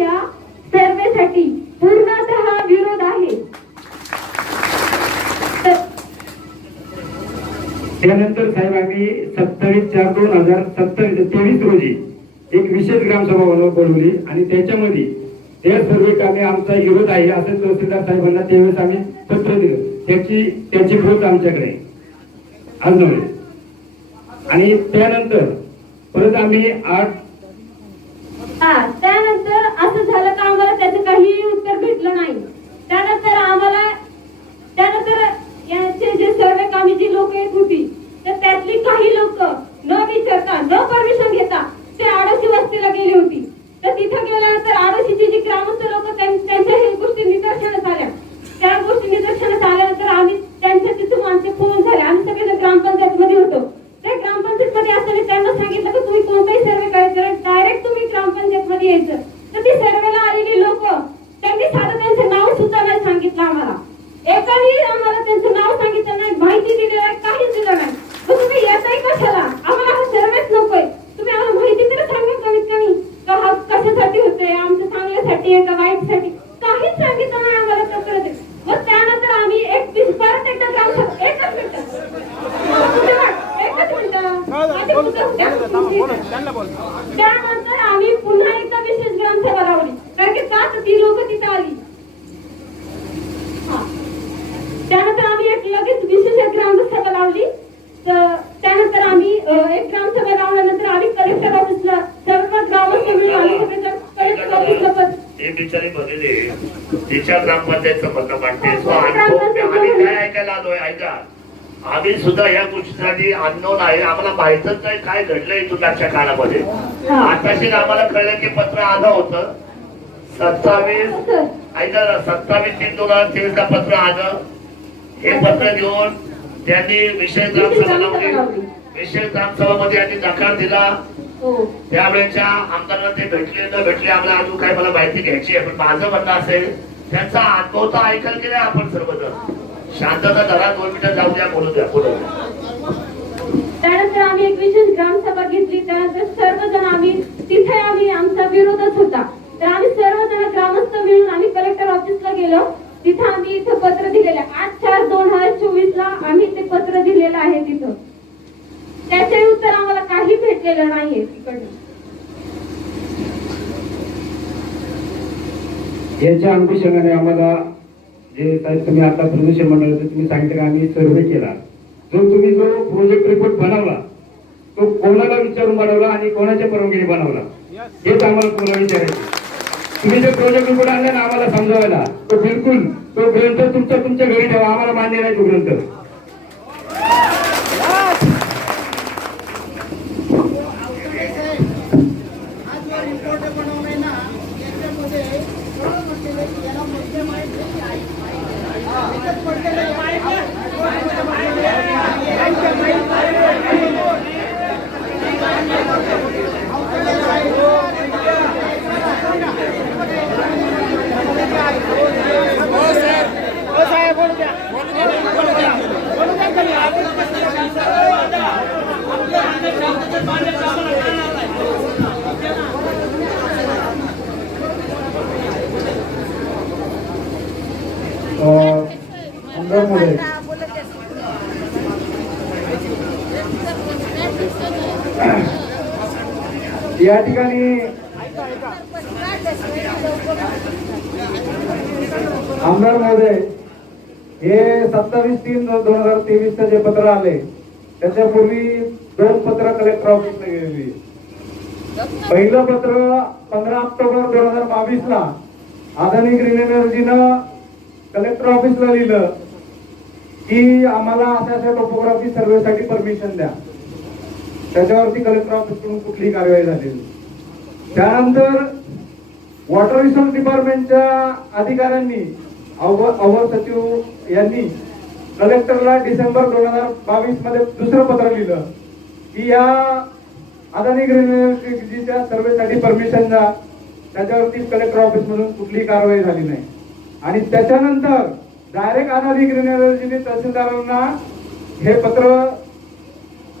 या सर्वेसाठी पूर्णतः विरोध आहे। त्यानंतर साहेब आम्ही 27/4/2023 रोजी एक विशेष ग्रामसभा बोलवली आणि त्याच्यामध्ये त्या सर्वे कामे आमचा विरोध आहे असं तहसीलदार साहेबांना त्यावेळेस आम्ही पत्र दिलं। त्याची प्रत आमच्याकडे आज नव्हे। आणि त्यानंतर परत आम्ही त्यानंतर असं झालं का आम्हाला त्याचं काही उत्तर भेटलं नाही। त्यानंतर यांचे जे सर्वे कामी जी लोक येत होती तर त्यातली काही लोक न विचारता न परमिशन घेता ते आडोशी वस्तीला गेली होती। तर तिथं गेल्यानंतर आडोशीची जी ग्रामस्थ लोक त्यांच्या हे गोष्टी निदर्शनास आल्या। त्या गोष्टी निदर्शनास आल्यानंतर आम्ही त्यांच्या तिथून आमचे फोन झाले। आम्ही सगळे ग्रामपंचायत मध्ये होतो। त्या ग्रामपंचायत मध्ये असताना त्यांना सांगितलं की तुम्ही कोणताही सर्वे करायचं डायरेक्ट तुम्ही ग्रामपंचायत मध्ये यायचं। तर ती सर्वेला आलेली लोक त्यांनी साधं त्यांचं नाव सुद्धा नाही सांगितलं आम्हाला। एकाही आम्हाला त्यांचं नाव सांगितलं नाही, माहिती दिली नाही, काहीच दिलं नाही। मग तुम्ही येताय कशाला? आम्हाला हा सर्वेच नकोय। तुम्ही आम्हाला माहिती तरी सांगा कमीत कमी का हा कशासाठी होतोय, आमच्या चांगल्यासाठी आहे का वाईटसाठी? काहीच सांगितलं नाही आम्हाला पत्र ते। मग त्यानंतर आम्ही परत एकदा एकच मिनिट त्यानंतर आम्ही पुन्हा एकदा विशेष ग्रामसभा लावली कारण की का ती लोक तिथे आली। त्यानंतर आम्ही एक लगेच विशेष ग्रामसभा लावली। त्यानंतर आम्ही एक ग्रामसभा लावल्यानंतर आम्ही कलेक्टर ऑफिसला सर्व ग्रामस्थ मिळून आम्ही कलेक्टर ऑफिसला हे बिचारी बघितले तिच्या ग्रामपंचायतचं म्हणणं मांडते आम्ही काय ऐकायला आलोय? ऐका, आम्ही सुद्धा या गोष्टीसाठी अननोन आहे, आम्हाला माहितच नाही काय घडलंय तुझ्या काळामध्ये। आताशी आम्हाला कळलं की पत्र आलं होतं 27/3/2023 ला पत्र आलं। हे पत्र घेऊन त्यांनी विशेष ग्रामसभा लावली। विशेष ग्रामसभामध्ये यांनी नकार दिला। त्यावेळेच्या आमदारांना ते भेटले न भेटले आम्हाला अजून काय मला माहिती घ्यायची आहे। पण माझं म्हणणं असेल त्यांचा अनुभव तर ऐकायला गेले आपण सर्वजण। शांतता धरा, 2 मिनिटं जाऊ द्या, बोलू द्या। त्यानंतर आम्ही एक विशेष ग्रामसभा घेतली। त्यानंतर सर्वजण आम्ही तिथे आमचा विरोधच होता। तर आम्ही सर्वजण ग्रामस्थ मिळून आम्ही कलेक्टर ऑफिसला गेलो। तिथं आम्ही इथं पत्र दिलेलं 8/4/2024 ला आम्ही ते पत्र दिलेलं आहे तिथं। त्याचे उत्तर आम्हाला काही भेटलेलं नाहीये तिकडनं। याच्या अनुषंगाने आम्हाला जे साहेब तुम्ही आता प्रदूषण मंडळाचं तुम्ही सांगितलं आम्ही सर्वे केला। तुम्ही जो प्रोजेक्ट रिपोर्ट बनवला तो कोणाला विचारून बनवला आणि कोणाच्या परवानगीने बनवला हेच आम्हाला कोणाला विचारायचं। तुम्ही जे प्रोजेक्ट रिपोर्ट आणला ना आम्हाला समजावायला तो बिलकुल तो ग्रंथ तुमच्या घरी ठेवा, आम्हाला मान्य नाही तो ग्रंथ। या ठिकाणी आमदार महोदय हे 27/3/2023 जे पत्र आले त्याच्यापूर्वी 2 पत्र कलेक्टर ऑफिसला गेलेली। पहिलं पत्र 15 ऑक्टोबर 2022 ला अदानी ग्रीन एनर्जीनं कलेक्टर ऑफिसला लिहिलं की आम्हाला अशा टोपोग्राफी सर्वेसाठी परमिशन द्या। त्याच्यावरती कलेक्टर ऑफिसकडून कुठलीही कारवाई झालेली। त्यानंतर वॉटर रिसोर्स डिपार्टमेंटच्या अधिकाऱ्यांनी अवर सचिव यांनी कलेक्टरला डिसेंबर 2022 मध्ये दुसरं पत्र लिहिलं की या अदानी ग्रीन एनर्जीच्या सर्वेसाठी परमिशन द्या। त्याच्यावरती कलेक्टर ऑफिस मधून कुठलीही कारवाई झाली नाही। आणि त्याच्यानंतर डायरेक्ट अदानी ग्रीन एनर्जीने तहसीलदारांना हे पत्र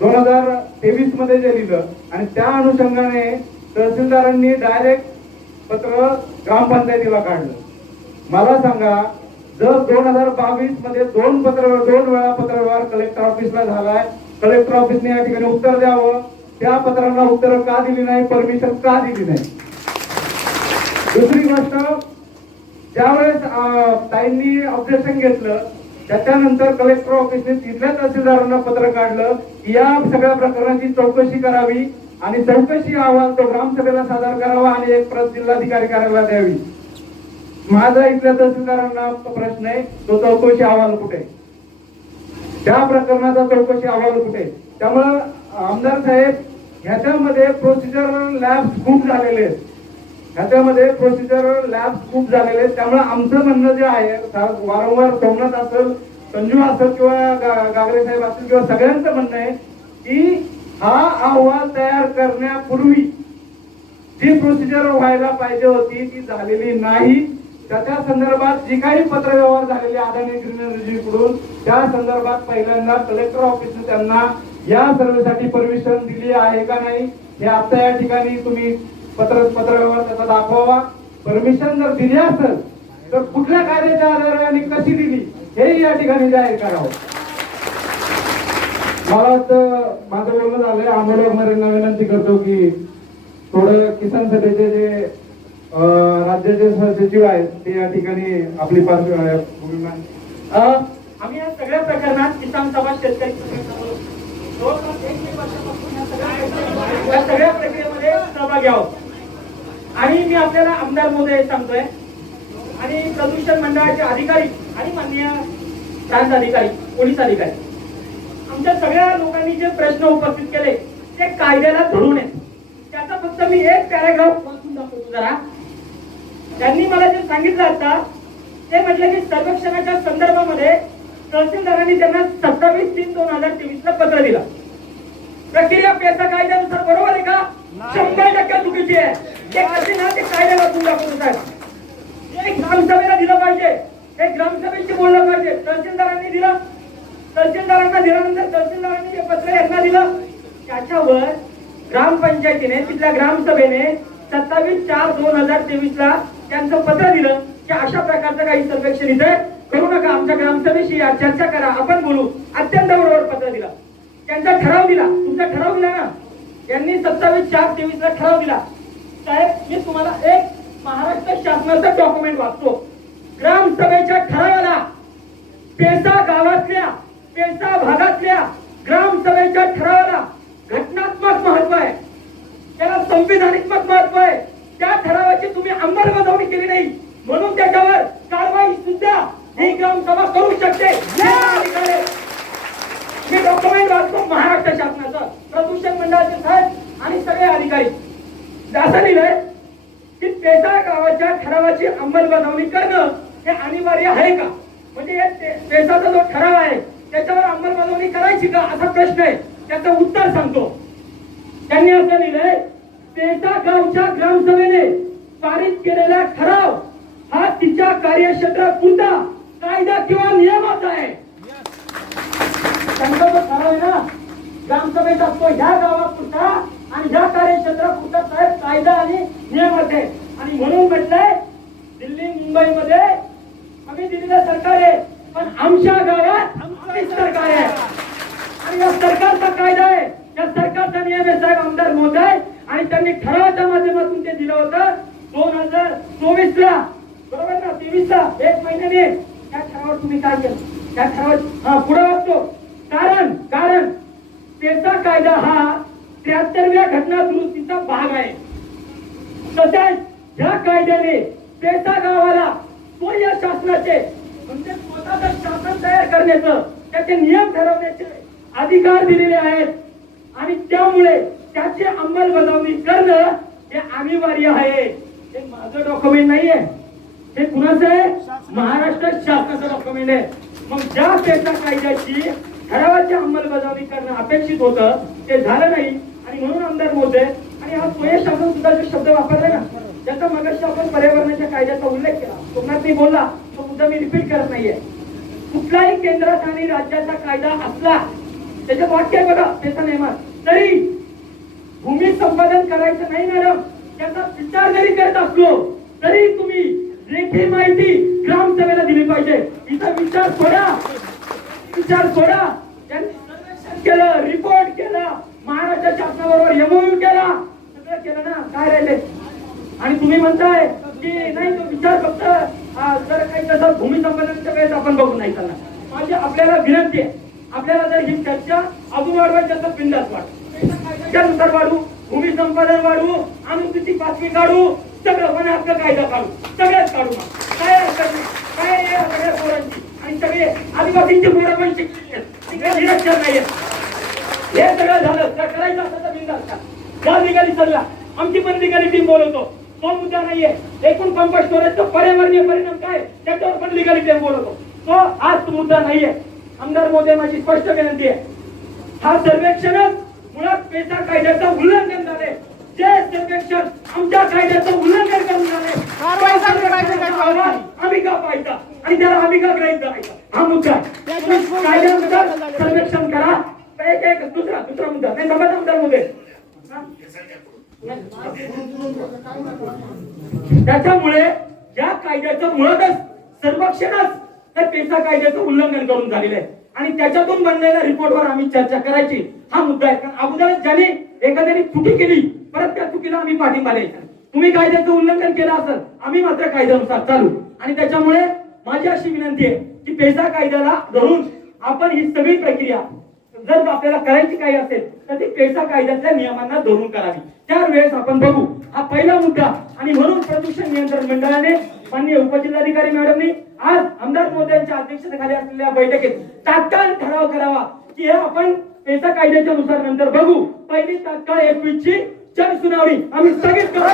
2023 मध्ये जे लिहिलं आणि त्या अनुषंगाने तहसीलदारांनी डायरेक्ट पत्र ग्रामपंचायतीला काढलं. मला सांगा, जर 2022 मध्ये दोन वेळा पत्रव्यवहार कलेक्टर ऑफिसला झालाय, कलेक्टर ऑफिसने या ठिकाणी उत्तर द्यावं, त्या पत्रांना उत्तर का दिली नाही, परमिशन का दिली नाही? दुसरी गोष्ट, ज्यावेळेस ताईंनी ऑब्जेक्शन घेतलं त्याच्यानंतर कलेक्टर ऑफिसने तिथल्या तहसीलदारांना पत्र काढलं की या सगळ्या प्रकरणाची चौकशी करावी आणि चौकशी अहवाल तो ग्रामसभेला सादर करावा आणि एक प्रत जिल्हाधिकारी कार्यालयाला द्यावी. माझा इथल्या तहसीलदारांना प्रश्न आहे, तो चौकशी अहवाल कुठे? त्या प्रकरणाचा चौकशी अहवाल कुठे? त्यामुळं आमदार साहेब, ह्याच्यामध्ये प्रोसिजर लॅब्स खूप झालेले आहेत, त्यामुळे आमचं म्हणणं जे आहे, वारंवार सोमनाथ असेल, संजू असेल किंवा गागरे साहेब असतील किंवा सगळ्यांचं म्हणणं आहे की हा अहवाल तयार करण्यापूर्वी जी प्रोसिजर व्हायला पाहिजे होती ती झालेली नाही. त्याच्या संदर्भात जी काही पत्रव्यवहार झालेले अदानी ग्रीन एनर्जीकडून, त्या संदर्भात पहिल्यांदा कलेक्टर ऑफिसने त्यांना या सर्वेसाठी परमिशन दिली आहे का नाही हे आता या ठिकाणी तुम्ही पत्रव्यवहार त्याचा दाखवावा. परमिशन जर दिली असेल तर कुठल्या कायद्याच्या आधारे आणि कशी दिली हे या ठिकाणी जाहीर करावं. मला वाटतं माझं बोलणं झालंय. आम्हाला विनंती करतो की थोडं किसान सभेचे जे राज्याचे सचिव आहेत ते या ठिकाणी आपली भूमिका. आम्ही या सगळ्या प्रकरणात किसान सभा शेतकरी जवळपास 1 वर्षापासून या सगळ्या प्रक्रियेमध्ये सहभागी आहोत. आणि मी आपल्याला आमदार महोदय सांगतोय आणि प्रदूषण मंडळाचे अधिकारी आणि माननीय प्रांत अधिकारी, पोलीस अधिकारी, आमच्या सगळ्या लोकांनी जे प्रश्न उपस्थित केले ते कायद्याला धरून आहेत. त्याचा फक्त मी एक पॅराग्राफ वाचून दाखवतो जरा. त्यांनी मला जे सांगितलं आता ते म्हटलं की सर्वेक्षणाच्या संदर्भामध्ये तहसीलदारांनी त्यांना 27/3/2023 ला पत्र दिलं. प्रक्रिया पेसा कायद्यानुसार बरोबर आहे का? 100% चुकीची आहे. ते कसे ना ते कायदा वाचून दाखवतो साहेब. हे ग्रामसभेला दिलं पाहिजे, हे ग्रामसभेशी बोललं पाहिजे. तहसीलदारांनी दिलं, तहसीलदारांना दिल्यानंतर तहसीलदारांनी हे पत्र यांना दिलं. त्याच्यावर ग्रामपंचायतीने, तिथल्या ग्रामसभेने 27/4/2023 ला त्यांचं पत्र दिलं की अशा प्रकारचं काही सर्वेक्षण इथे करू नका, आमच्या ग्रामसभेशी चर्चा करा, आपण बोलू. अत्यंत बरोबर पत्र दिलं. त्यांचा ठराव दिला, तुमचा ठराव दिला ना, यांनी 27/4/23 ला ठराव दिला. साहेब, मी तुम्हाला एक महाराष्ट्र शासनाचं डॉक्युमेंट वाचतो. ग्रामसभेच्या ठरावाला पेसा गावातल्या, पेसा भागातल्या ग्रामसभेच्या ठरावाला घटनात्मक महत्व आहे, त्याला संविधानात्मक महत्व आहे. त्या ठरावाची तुम्ही अंमलबजावणी केली नाही म्हणून त्याच्यावर कारवाई सुद्धा ही ग्रामसभा करू शकते. मी डॉक्युमेंट वाचतो महाराष्ट्र शासनाचं, प्रदूषण मंडळाचे साहेब आणि सगळे अधिकारी. असं लिहिलंय की पेसा गावाच्या ठरावाची अंमलबजावणी करणं हे अनिवार्य आहे का? म्हणजे पेसाचा जो ठराव आहे त्याच्यावर अंमलबजावणी करायची का असा प्रश्न आहे. त्याचं उत्तर सांगतो. त्यांनी असं लिहिलंय, पेसा गावच्या ग्रामसभेने पारित केलेला ठराव हा तिच्या कार्यक्षेत्रापुरता कायदा किंवा नियमाचा आहे. त्यांचा जो ठराव आहे ना ग्रामसभेचा, तो ह्या गावापुरता आणि ह्या कार्यक्षेत्रापुरता साहेब कायदा आणि नियमाचा आहे. आणि म्हणून म्हटलंय दिल्ली मुंबईमध्ये आम्ही दिलेलं सरकार आहे, पण आमच्या गावात आमचीच सरकार आहे आणि या सरकारचा कायदा आहे, या सरकारचा नियम आहे साहेब आमदार महोदय. आणि त्यांनी ठरावाच्या माध्यमातून ते दिलं होतं 2024 ला, बरोबर ना, 23 ला, 1 महिन्याने. त्या ठरावावर तुम्ही काय केलं? त्या ठरावात पुढे वाचतो, कारण पेसा कायदा हा 73व्या घटना दुरुस्तीचा भाग आहे. तसेच या कायद्याने पेसा गावाला स्वयं शासनाचे म्हणजे स्वतःचं शासन तयार करण्याचं, त्याचे नियम ठरवण्याचे अधिकार दिलेले आहेत आणि त्यामुळे त्याची अंमलबजावणी करणं हे अनिवार्य आहे. हे माझं डॉक्युमेंट नाहीये, हे कुणाचं आहे? महाराष्ट्र शासनाचं डॉक्युमेंट आहे. मग ज्या पेसा कायद्याची ठरावाची अंमलबजावणी करणं अपेक्षित होतं ते झालं नाही. आणि म्हणून आमदार महोदय, आणि हा स्वयं शासन सुद्धा जो शब्द वापरलाय ना, ज्याचा मगाशी आपण पर्यावरणाच्या कायद्याचा उल्लेख केला, सोमनाथ मी बोलला, तो मुद्दा मी रिपीट करत नाहीये. कुठलाही केंद्राचा आणि राज्याचा कायदा असला, त्याच्यात वाक्य बघा पेसा नियमात, तरी भूमी संपादन करायचं नाही मॅडम, त्याचा विचार जरी करत असलो तरी तुम्ही लेखी माहिती ग्रामसभेला दिली पाहिजे. इथं विचार सोडा. त्यांनी सर्वेक्षण केलं, रिपोर्ट केला, महाराष्ट्र शासनाबरोबर MOU केला, सगळं केलं ना, काय राहिले? आणि तुम्ही म्हणताय की नाही तो विचार फक्त जर काही तसं भूमी संपादनाच्या वेळेस आपण बघू नाही चालणार. माझी आपल्याला विनंती आहे, आपल्याला जर ही चर्चा अजून वाढवायची तर बिंदास त्यानुसार वाढू, भूमी संपादन वाढवू, अनुसूचित 5वी काढू, सगळं पण आपलं कायदा काढू, सगळ्याच काढू. काय हरकत नाही, काय या सगळ्या पोरांची आणि सगळे आदिवासींची पोरं पण शिकले, तिकडे निरक्षर नाहीये. हे सगळं झालं तर करायचं असं तर बिंदास का निघाली सल्ला. आमची पण निघाली टीम बोलवतो, तो मुद्दा नाहीये. एकूण कंपोस्ट स्टोरेजचा पर्यावरणीय परिणाम काय त्याच्यावर पण निघाली टीम बोलवतो, तो आज मुद्दा नाहीये. आमदार महोदय माझी स्पष्ट विनंती आहे, हा सर्वेक्षणच मुळात पेसा कायद्याचं उल्लंघन झाले. जे सर्वेक्षण आमच्या कायद्याचं उल्लंघन करून झाले आम्ही का पाहायचा आणि त्याला आम्ही का ग्रहित धरायचा, हा मुद्दा. कायद्यानुसार सर्वेक्षण करा. एक दुसरा मुद्दा नाही बाबा आमदार महोदय, त्याच्यामुळे या कायद्याचं मुळातच सर्वेक्षणच तर पेसा कायद्याचं उल्लंघन करून झालेलं आहे आणि त्याच्यातून बनलेल्या रिपोर्टवर आम्ही चर्चा करायची, हा मुद्दा आहे. कारण अगोदरच ज्याने एखाद्याने चुकी केली परत त्या चुकीला आम्ही पाठिंबा द्यायचा. तुम्ही कायद्याचं उल्लंघन केलं असेल, आम्ही मात्र कायद्यानुसार चालू. आणि त्याच्यामुळे माझी अशी विनंती आहे की पेसा कायद्याला धरून आपण ही सगळी प्रक्रिया जर आपल्याला करायची काही असेल तर ती पेसा कायद्यातल्या नियमांना धरून करावी. त्यावेळेस आपण बघू. हा पहिला मुद्दा. आणि म्हणून प्रदूषण नियंत्रण मंडळाने माननीय उपजिल्हाधिकारी मॅडमनी आज आमदार महोदयांच्या अध्यक्षतेखाली असलेल्या बैठकीत तात्काळ ठराव करावा की हे आपण पेसा कायद्याच्या नुसार नंतर बघू. पहिली तात्काळ 21 ची जनसुनावणी आम्ही स्थगित करू.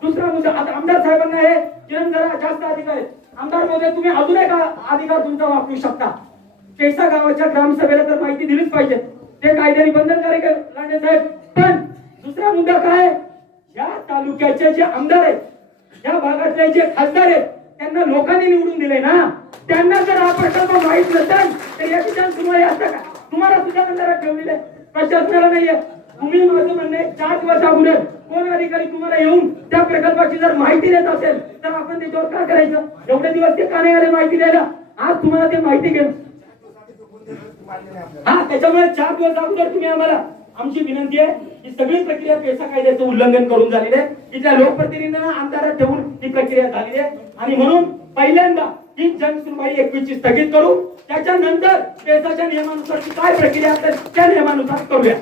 दुसरा मुद्दा आता आमदार साहेबांना हे किरण जरा जास्त अधिकार आहेत. आमदार महोदय तुम्ही अजून एक अधिकार तुमचा वापरू शकता. पेसा गावाच्या ग्रामसभेला तर माहिती दिलीच पाहिजे, ते कायद्याने बंधनकारक लांडे साहेब. पण दुसरा मुद्दा काय, या तालुक्याचे जे आमदार आहेत, या भागातले जे खासदार आहेत, त्यांना लोकांनी निवडून दिले ना, त्यांना जर हा प्रकल्प माहित नसेल तर याची सुनावणी असतं का? तुम्हाला सुद्धा अंधारात ठेवलेले, प्रशासनाला नाहीये. तुम्ही माझं म्हणणे 4 दिवस अगोदर कोण अधिकारी तुम्हाला येऊन त्या प्रकल्पाची जर माहिती देत असेल तर आपण त्याच्यावर काय करायचं? एवढे दिवस ते का नाही आले माहिती द्यायला? आज तुम्हाला ते माहिती घेऊन त्याच्यामुळे 4 दिवस अगोदर तुम्ही आम्हाला, आमची विनंती आहे की सगळी प्रक्रिया पेसा कायद्याचं उल्लंघन करून झालेली आहे. तिथल्या लोकप्रतिनिधींना अंधारात ठेवून ही प्रक्रिया झालेली आहे आणि म्हणून पहिल्यांदा ही जनसुनवाई 21 ची स्थगित करू. त्याच्यानंतर पेसाच्या नियमानुसार काय प्रक्रिया असेल त्या नियमानुसार करूया.